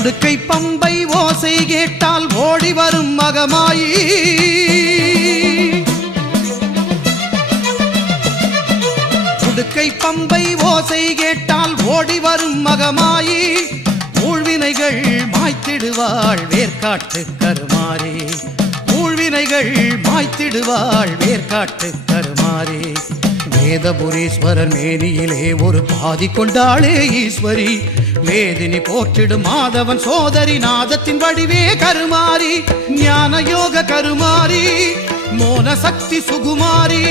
உடுக்கை பம்பை ஓசை கேட்டால் ஓடி வரும் மகமாயி, உடுக்கை பம்பை ஓசை கேட்டால் ஓடி வரும் மகமாயி, ஊழ்வினைகள் மாய்த்திடுவாள் வேர்க்காட்டு கருமாறி, ஊழ்வினைகள் மாய்த்திடுவாள் வேர்க்காட்டு கருமாறி. வேதபுரீஸ்வரர் மேனியிலே ஒரு பாதி கொண்டாளே ஈஸ்வரி, வேதினி போற்றிடும் மாதவன் சோதரி நாதத்தின் வடிவே கருமாரி, ஞான யோக கருமாரி, மோன சக்தி சுகுமாரி.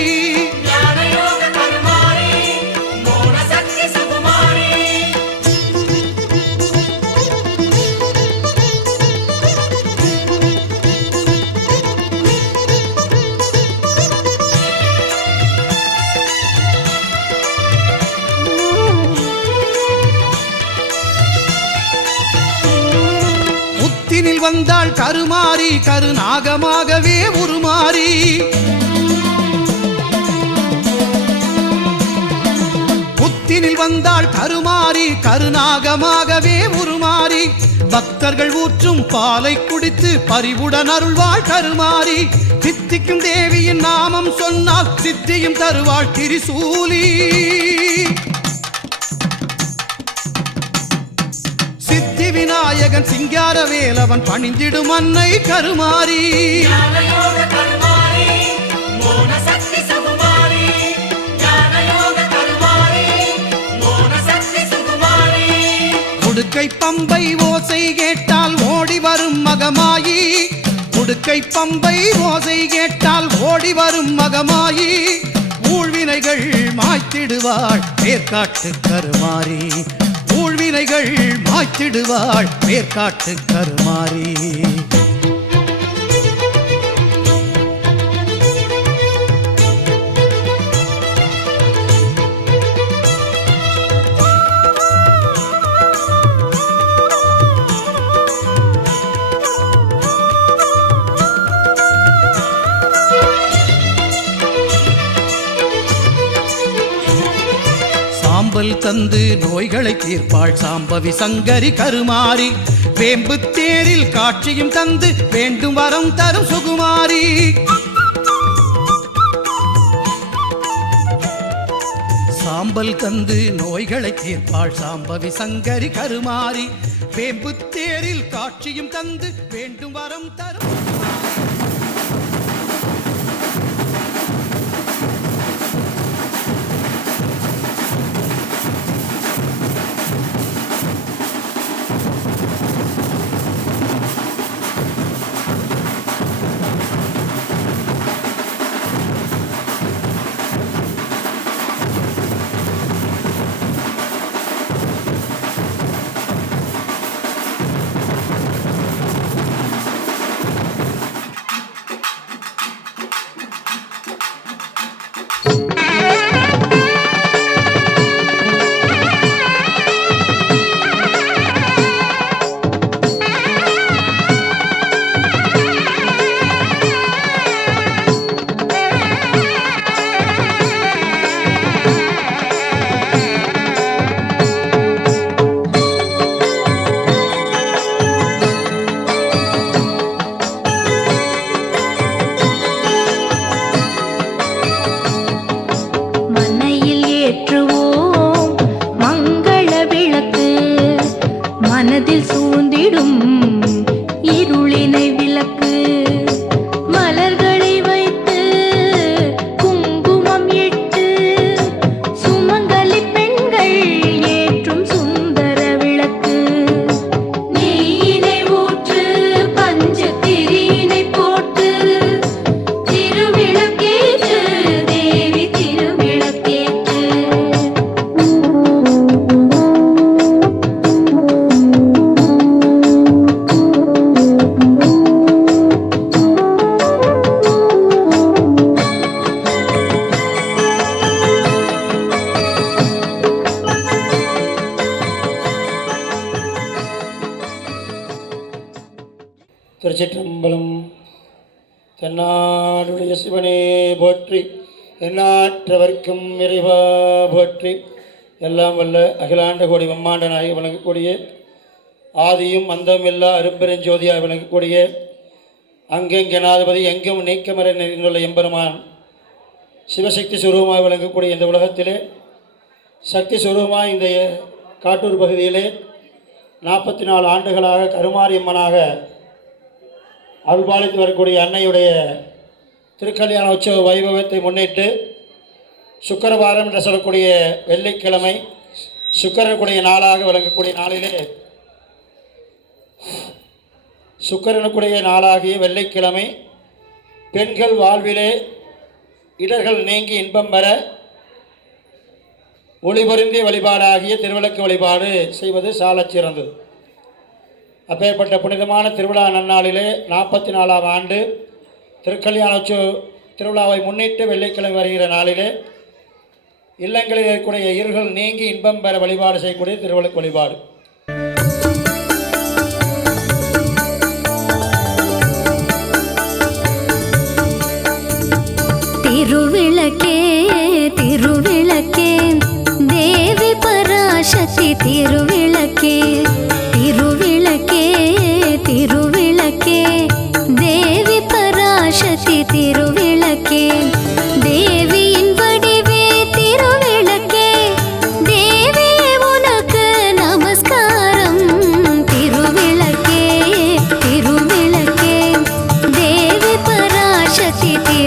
வந்தாள் கருமாரி, கருநாகமாகவே உருமாறி, புத்தினில் வந்தாள் கருமாரி, கருநாகமாகவே உருமாறி, பக்தர்கள் ஊற்றும் பாலை குடித்து பரிவுடன் அருள்வாள் கருமாரி, சித்திக்கும் தேவியின் நாமம் சொன்னால் சித்தியும் தருவாள் திரிசூலி. விநாயகன் சிங்கார வேலவன் பணிந்திடும் அன்னை கருமாரி, உடுக்கை பம்பை ஓசை கேட்டால் ஓடி வரும் மகமாயி, உடுக்கை பம்பை ஓசை கேட்டால் ஓடி வரும் மகமாயி, ஊழ்வினைகள் மாய்த்திடுவாள் வேர்க்காட்டு கருமாரி, ஊழ்வினைகள் மாய்த்திடுவாள் வேர்க்காட்டு கருமாரி. சாம்பல் தந்து நோய்களை தீர்ப்பாள் சாம்பவி சங்கரி கருமாரி, வேம்பு தேரில் காட்சியும் தந்து வேண்டும் வரம் தரும் சுகுமாரி, சாம்பல் தந்து நோய்களை தீர்ப்பாள் சாம்பவி சங்கரி கருமாரி, வேம்பு தேரில் காட்சியும் தந்து வேண்டும் வரம் தரும். சுமங்கலி பெண்கள் ஏற்றும் சுந்தர திருச்சிற்றம்பலம். தென்னாடுடைய சிவனே போற்றி, எந்நாட்டவர்க்கும் இறைவா போற்றி. எல்லாம் வல்ல அகிலாண்ட கோடி பிரம்மாண்டனாக விளங்கக்கூடிய ஆதியும் அந்தம் இல்லா அரும்பெருஞ்சோதியாக விளங்கக்கூடிய அங்கெங்கெனாதிபதி எங்கும் நீக்கமர நிறைந்துள்ள எம்பெருமான் சிவசக்தி சுரூபமாக விளங்கக்கூடிய இந்த உலகத்திலே சக்தி சுரூபமாக இந்த காட்டூர் பகுதியிலே 44 ஆண்டுகளாக கருமாரியம்மனாக அருள்பாலித்து வரக்கூடிய அன்னையுடைய திருக்கல்யாண உற்சவ வைபவத்தை முன்னிட்டு சுக்கரவாரம் என்று சொல்லக்கூடிய வெள்ளிக்கிழமை சுக்கரனுக்குடைய நாளாக விளங்கக்கூடிய நாளிலே சுக்கரனுக்குடைய நாளாகிய வெள்ளிக்கிழமை பெண்கள் வாழ்விலே இடர்கள் நீங்கி இன்பம் பெற ஒளிபொருந்திய வழிபாடாகிய திருவிளக்கு வழிபாடு செய்வது சாலச் சிறந்தது. அப்பேற்பட்ட புனிதமான திருவிழா நன்னாளிலே 44ஆம் ஆண்டு திருக்கல்யாண திருவிழாவை முன்னிட்டு வெள்ளிக்கிழமை வருகிற நாளிலே இல்லங்களில் இருக்கக்கூடிய இருள்கள் நீங்கி இன்பம் பெற வழிபாடு செய்யக்கூடிய திருவிளக்கு வழிபாடு. திருவிளக்கே திருவிளக்கே தேவி பராசக்தி திருவிளக்கே திருவிளக்கே திருவிளக்கே தேவி பராசக்தி திருவிளக்கே தேவியின் வடிவே திருவிளக்கே தேவி உனக்கு நமஸ்காரம் திருவிளக்கே திருவிளக்கே தேவி பராசக்தி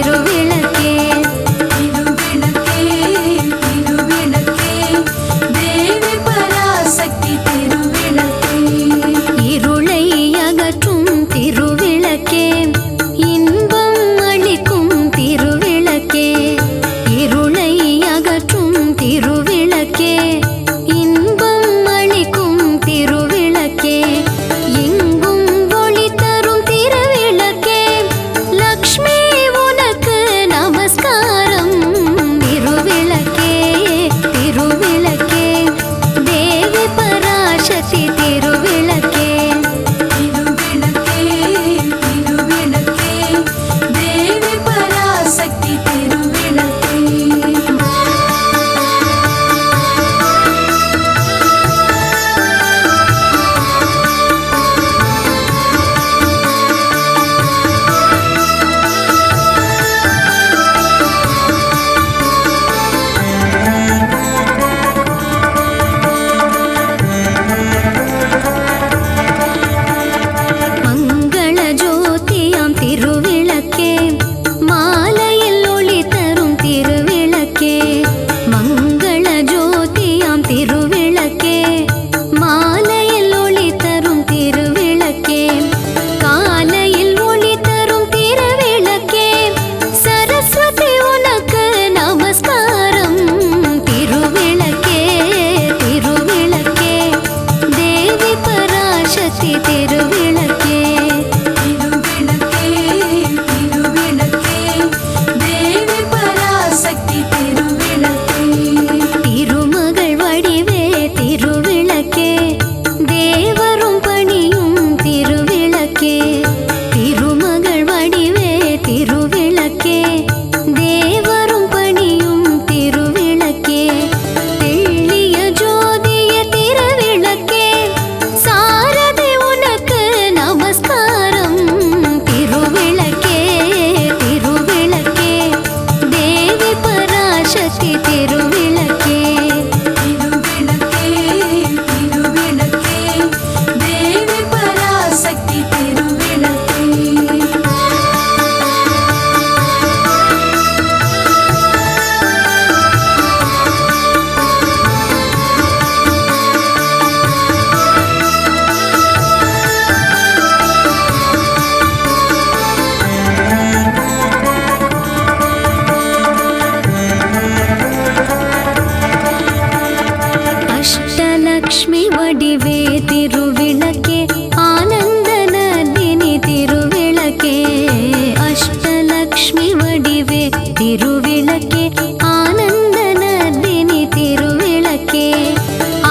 திருவிளக்கே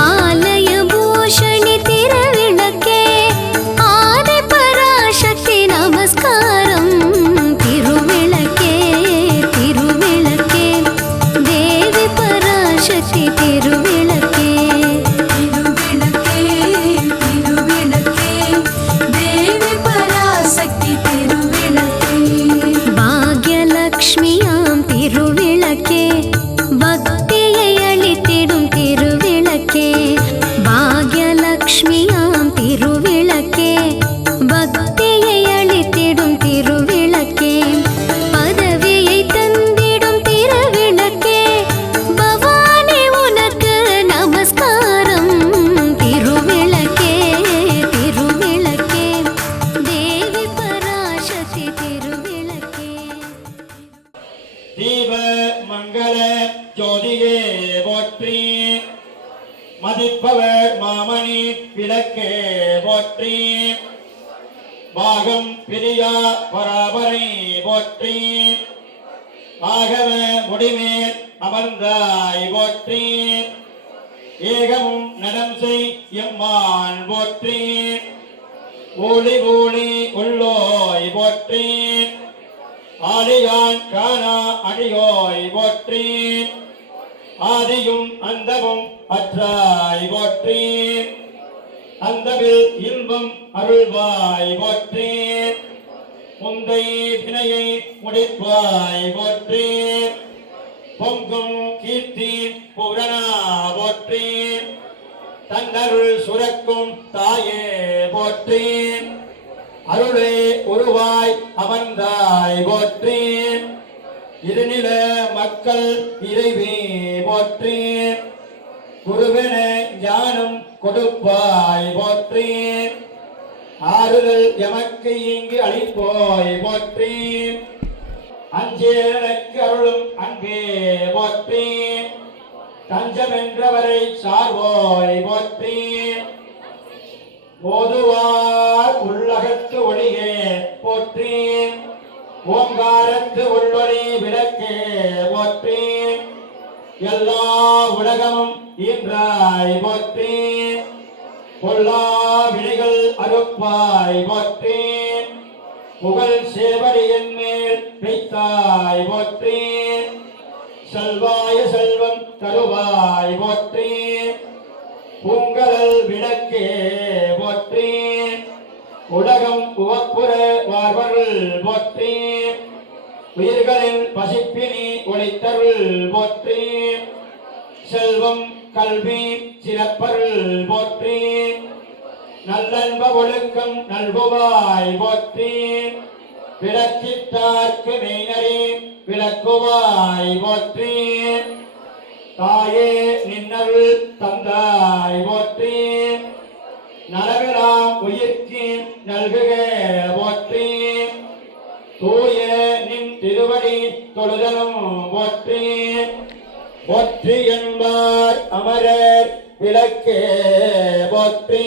ஆலய பூஷணி திருவிளக்கே ஆதி பராசக்தி பாகவர் மாமணி விளக்கே போற்றி பாகம் பிரியா பராபரை போற்றி ஆகவ முடிமேல் அமர்ந்தாய் போற்றி ஏகமும் நடம் செய் எம்மான் போற்றி ஊழி ஊழி உள்ளோய் போற்றி ஆலியான் காணா அடியோய் போற்றி ஆதியும் அந்தமும் அற்றாய் போற்றி அந்தவில் இன்பம் அருள்வாய் போற்றி முந்தை வினையை முடிப்பாய் போற்றி பொங்கும் கீர்த்தி புரணா போற்றி தன்னருள் சுரக்கும் தாயே போற்றி அருளே உருவாய் அமர்ந்தாய் போற்றி இருநில மக்கள் இறைவி போற்றி குருவென ஞானம் கொடுப்பாய் போற்றி ஆறுதல் எமக்கு இங்கு அளிப்போய் போற்றி அஞ்சேலக்கு அருளும் அன்பே போற்றி தஞ்சமென்றவரை சார்வோய் போற்றி ஓதுவார் உள்ளகத்து ஒளியே போற்றி ஓங்காரத்து உள்ளொளி விளக்கே போற்றி எல்லா உலகமும் ஈன்றாய் போற்றி பொல்லா வினைகள் அறுப்பாய் போற்றி புகழ் சேவடியின் மேல் வைத்தாய் போற்றி செல்வாய செல்வம் தருவாய் போற்றி பூங்கலல் விளக்கே போற்றி உலகம் உவப்புற வாழ்வருள் போற்றி உயிர்களின் பசிப்பினி ஒளித்தருள் போற்றி செல்வம் கல்வி சிறப்பருள் போற்றி நல்லன்ப ஒழுக்கம் நல்குவாய் போற்றி விளக்கிட்டார்க்கு மெய்நறி விளக்குவாய் போற்றி தாயே நின்னருள் தந்தாய் போற்றி நலவெல்லாம் உயிர்க்கு நல்குக போற்றி தூய நின் திருவடி தொழுதலும் போற்றி போற்றி என்பார் அமரர் விளக்கே போற்றி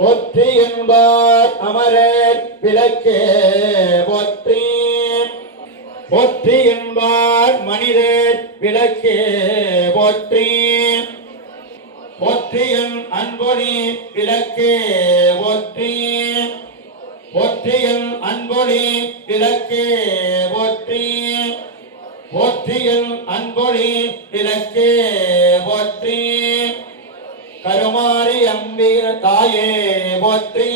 போற்றி என்பார் அமரர் விளக்கே போற்றி போற்றி என்பார் மனிதர் விளக்கே போற்றி போற்றியன் அன்பொழி விளக்கே போற்றி போற்றியன் அன்பொழி விளக்கே போற்றி போற்றியன் அன்பொழி விளக்கே போற்றி கருமாரி அம்பிய தாயே போற்றி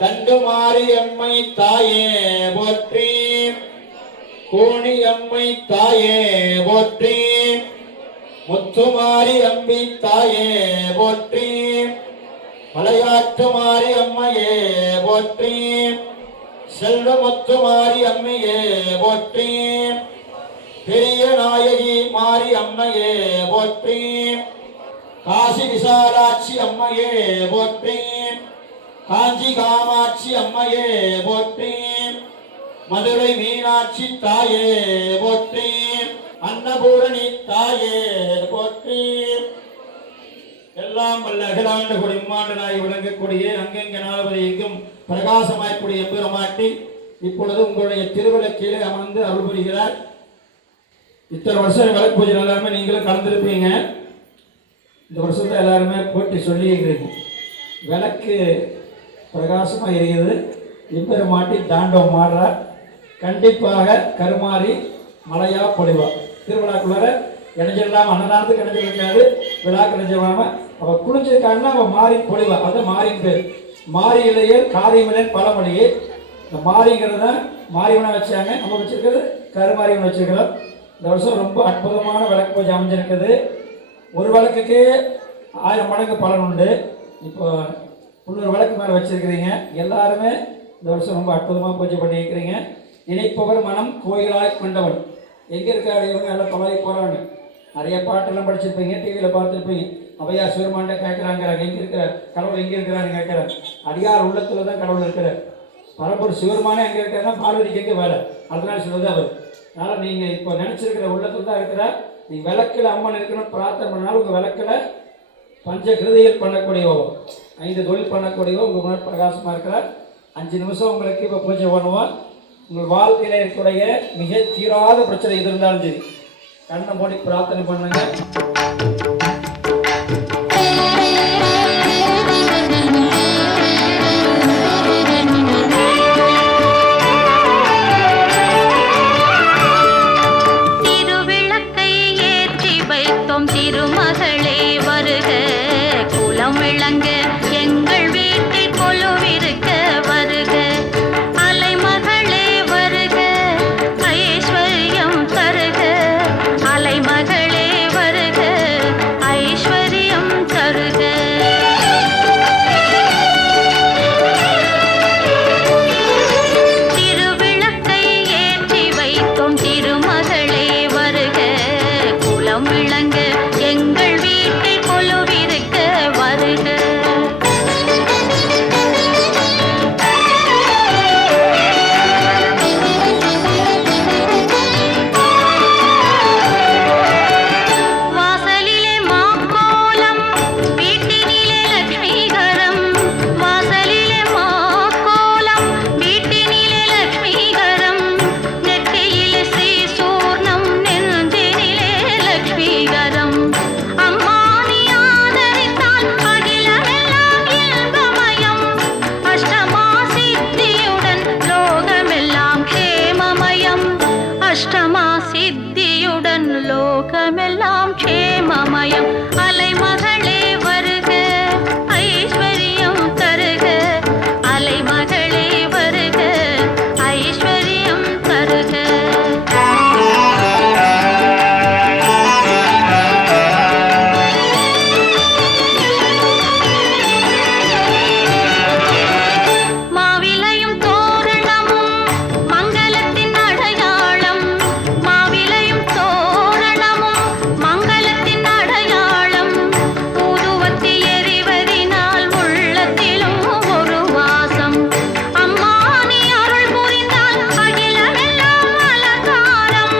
தண்டுமாரி அம்மை தாயே போற்றி கோணி அம்மை தாயே போற்றி முத்துமாரி அம்பி தாயே போற்றி மலையாற்றுமாரி அம்மையே போற்றி செல்வமுத்துமாரி அம்மையே போற்றி பெரிய நாயகி மாரி அம்மையே போற்றி காசி விசாலாட்சி அம்மையே போற்றி காஞ்சி காமாட்சி அம்மையே போற்றி மதுரை மீனாட்சி தாயே போற்றி அன்னபூரணி தாயே போற்றி எல்லாம் வல்ல அகிலாண்டு குடிமாண்டனாய் விளங்கக்கூடிய அங்கங்க நாளவரை எங்கும் பிரகாசமாய்க்கூடிய எம்பெருமாட்டி இப்பொழுது உங்களுடைய திருவிளக்கிலே அமர்ந்து அருள் புரிகிறார். இத்தனை வருஷம் விளக்கு பூஜை எல்லாருமே நீங்களும் கலந்துருப்பீங்க. இந்த வருஷத்தை எல்லாருமே போட்டி சொல்லியிருக்கிறீங்க. விளக்கு பிரகாசமாக இருக்கிறது. எம்பெருமாட்டி தாண்டவம் மாறுறார். கண்டிப்பாக கருமாறி மழையா பொழிவா. திருவிழாக்குள்ளார இணைஞ்சிடலாம். அன்னதானத்துக்கு இணைஞ்சல் இருக்காது. விழா கிடைஞ்சிடாம அவள் குளிஞ்சிருக்காங்கன்னா அவள் மாறி பொழிவா. அது மாறின் பேர். மாறி இல்லையே காரியமில்லைன்னு பழமொழியே. இந்த மாறிங்கிறது தான் மாரியவனை வச்சாங்க. நம்ம வச்சிருக்கிறது கருமாரியவனை வச்சிருக்கிறோம். இந்த வருஷம் ரொம்ப அற்புதமான விளக்கு பூஜை அமைஞ்சிருக்குது. ஒரு விளக்குக்கே 1000 மடங்கு பலன் உண்டு. இப்போ 300 விளக்கு மேலே வச்சிருக்கிறீங்க. எல்லாருமே இந்த வருஷம் ரொம்ப அற்புதமாக பூஜை பண்ணியிருக்கிறீங்க. இணைப்பவர் மனம் கோயிலாய் கொண்டவன். எங்கே இருக்காரு இவங்க எல்லாம் தொலைவி போகிறாங்க. நிறைய பாட்டெல்லாம் படிச்சிருப்பீங்க, டிவியில் பார்த்துருப்பீங்க. அவையா சிவருமான்ட்ட கேட்குறாங்கிறாங்க, எங்கே இருக்கிறார் கடவுள், எங்கே இருக்கிறான்னு கேட்குறாரு. அடியார் உள்ளத்தில் தான் கடவுள் இருக்கிறார். பரம்பூர் சிவருமானே எங்கே இருக்காருன்னா பார்வதிக்கு எங்கே வேலை, அதனால சொல்லுவது அவர். அதனால் நீங்கள் இப்போ நினச்சிருக்கிற உள்ளத்தில் தான் இருக்கிறார். நீங்கள் விளக்கில் அம்மன் இருக்கணும் பிரார்த்தனை பண்ணாலும் உங்கள் விளக்கில் பஞ்சகிருதியில் பண்ணக்கூடியவோ 5 தொழில் பண்ணக்கூடியவோ உங்கள் முன்னாடி பிரகாசமாக இருக்கிறார். 5 நிமிஷம் உங்களுக்கு இப்போ பூஜை பண்ணுவோம். உங்கள் வாழ்க்கையில் இருக்கக்கூடிய மிக தீராத பிரச்சனை எது இருந்தாலும் சரி கண்ணை மூடி பிரார்த்தனை பண்ணுங்க. திருமகளே வருக, குலம் விளங்க எங்கள் வீட்டில் கொலுவிருக்க வருக. அலைமகளே வருக, ஐஸ்வர்யம் தருக. அலைமகளே வருக, ஐஸ்வர்யம் தருக. திருவிளக்கை ஏற்றி வைத்தோம் திருமகளே வருக, குலம் விளங்க எங்கள் வீட்டில் கொலுவிருக்க வருக. வாசலிலே மாக்கோலம், வீட்டினிலே லட்சுமிகரம். வாசலிலே மாக்கோலம், வீட்டினிலே லட்சுமிகரம். நெற்றியிலே ஸ்ரீ சூர்ணம், நெஞ்சினிலே லட்சுமிகரம். அம்மா நீ ஆதரித்தால் அகிலமெல்லாம் இன்பமயம். அஷ்டமா சித்தியுடன் லோகமெல்லாம் க்ஷேமமயம். அஷ்டமா சித்தியுடன் லோகமெல்லாம் க்ஷேமமயம். அலைமகளே வருக, ஐஸ்வர்யம் தருக. அலைமகளே வருக, ஐஸ்வர்யம் தருக. மாவிலையும் தோரணமும் மங்களத்தின் அடையாளம். மாவிலையும் தோரணமும் மங்களத்தின் அடையாளம். ஊதுவத்தி எரிவதினால் உள்ளத்திலும் ஒரு வாசம். அம்மா நீ அருள் புரிந்தால் அகிலமெல்லாம் அலங்காரம்.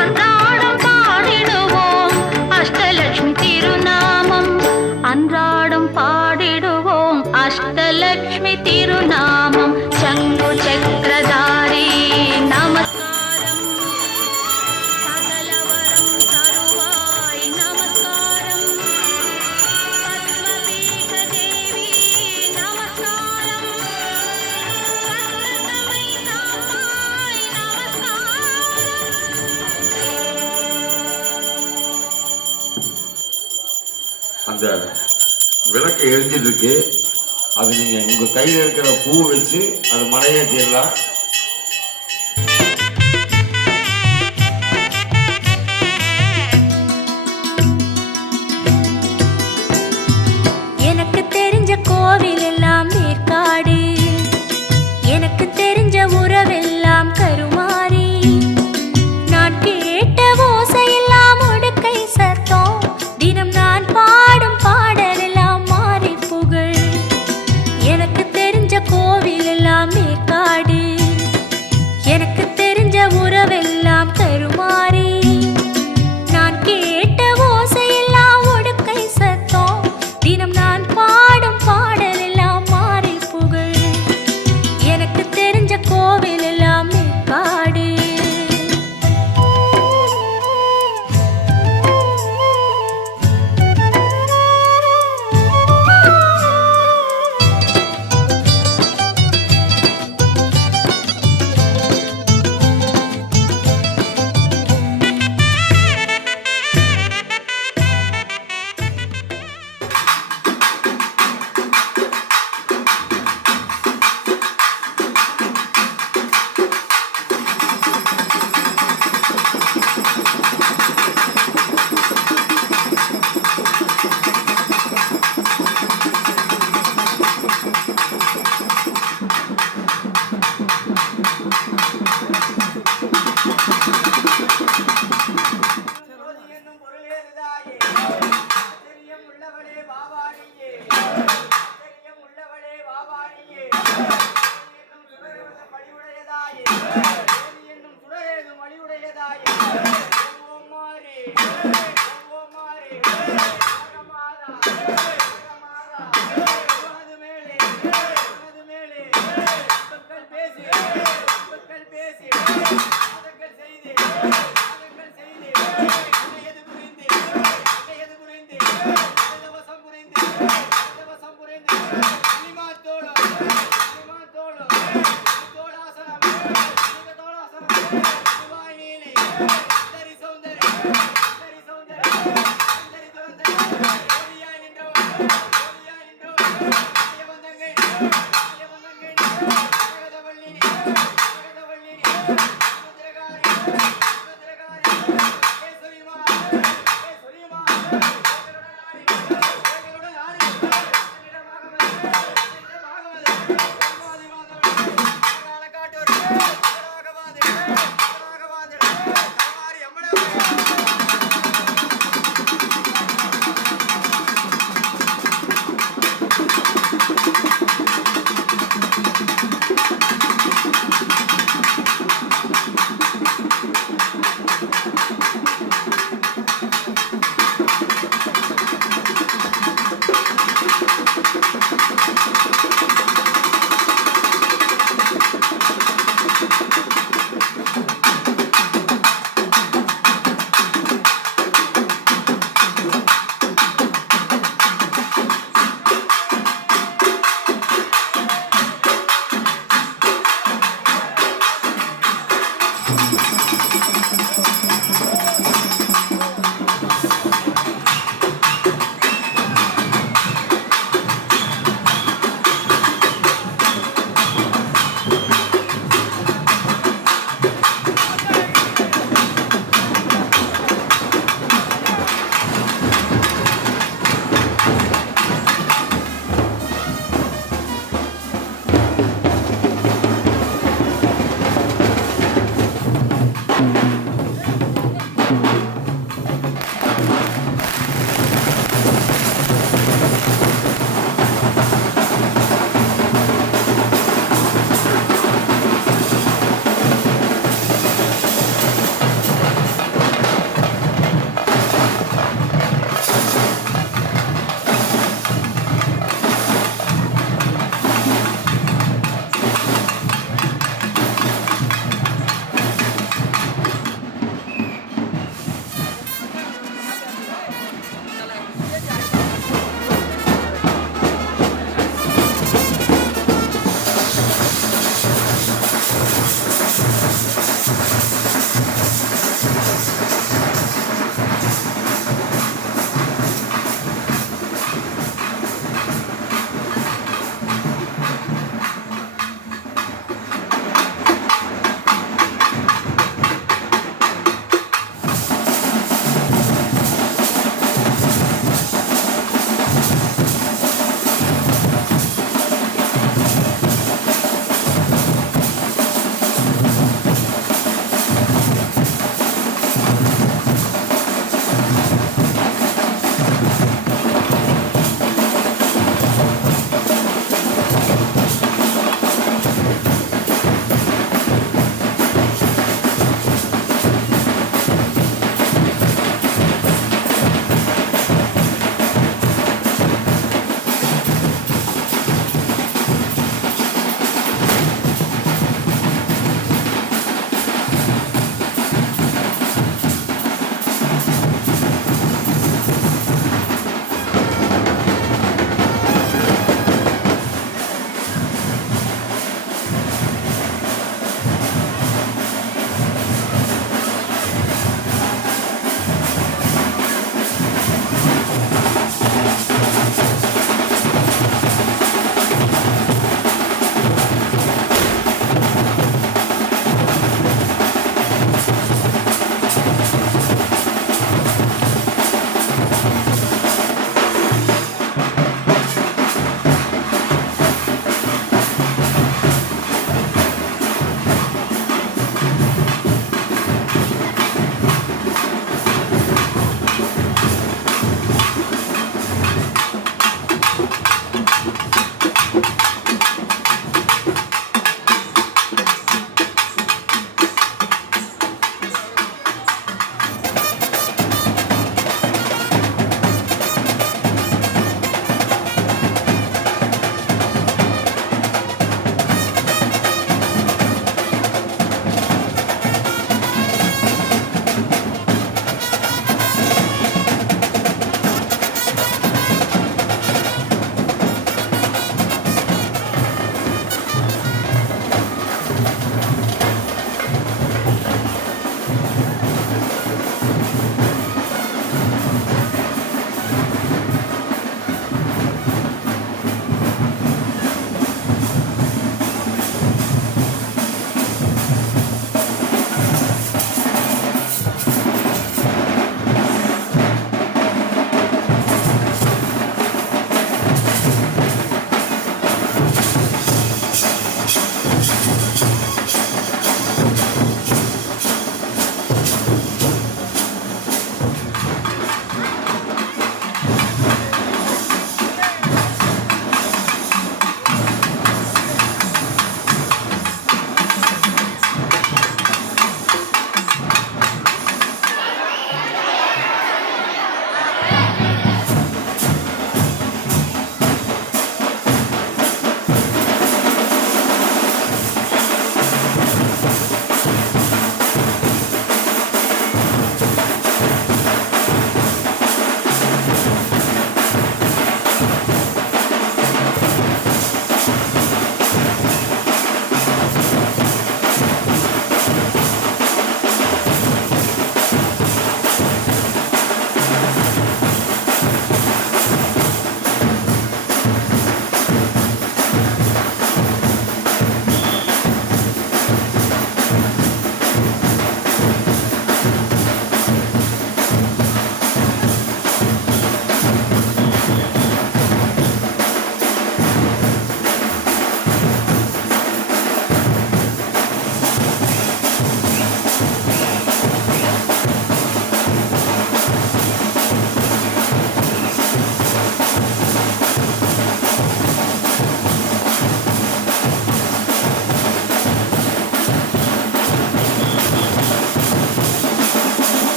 அன்றாடம் பாடிடுவோம் அஷ்டலட்சுமி திருநாமம். அன்றாடம் பாடிடுவோம் அஷ்டலட்சுமி திருநாமம். சங்கு சக்கரதாரி நமஸ்காரம். சகலவரம் தருவாய் நமஸ்காரம். பத்மபீட தேவி நமஸ்காரம். பத்மதமை காப்பாய் நமஸ்காரம். அந்த விளக்கு எரிஞ்சிட்டு இருக்கு. அது நீங்க உங்க கையில் இருக்கிற பூ வச்சு அது மலையேற்றிடலாம். எனக்கு தெரிஞ்ச கோவில் எல்லாம் ஏற்காடு. எனக்கு தெரிஞ்ச உறவெல்லாம் கருமாரி. நான் கேட்ட ஓசையெல்லாம் உடுக்கை சத்தம். தினம் நான் பாடும் பாடலெல்லாம் மாறி புகழ். எனக்கு தெரிஞ்ச கோவில் எல்லாம் ஏற்காடு. எனக்கு தெரிஞ்ச உறவெல்லாம் கருமாரி. நான் கேட்ட ஓசையெல்லாம் உடுக்கை சத்தம். தினம் நான் பாடும் பாடலெல்லாம் மாறி புகழ். எனக்கு தெரிஞ்ச கோவில் எல்லாம் ஏற்காடு. தாயே, ஓ மாறி, ஓ மாறி, ஓ மாறி,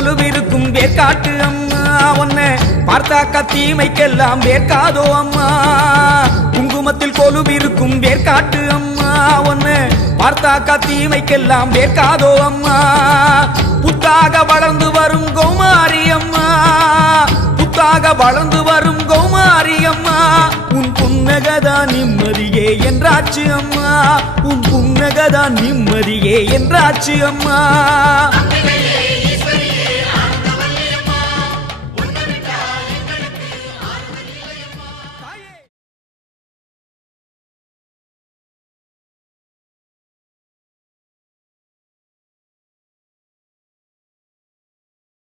கொலுவிருக்கும் வேர்க்காட்டு அம்மா உன்னை பார்த்தாக்கா தீமைக்கெல்லாம் வேர்க்காதோ அம்மா குங்குமத்தில் கொலுவிருக்கும் வேர்க்காட்டு அம்மா உன்னை பார்த்தாக்கா தீமைக்கெல்லாம் வேர்க்காதோ அம்மா புத்தாக வளர்ந்து வரும் கௌமாரி அம்மா புத்தாக வளர்ந்து வரும் கௌமாரி அம்மா உன் புன்னகதான் நிம்மதியே என்றாச்சு அம்மா உன் புன்னகதான் நிம்மதியே என்றாச்சு அம்மா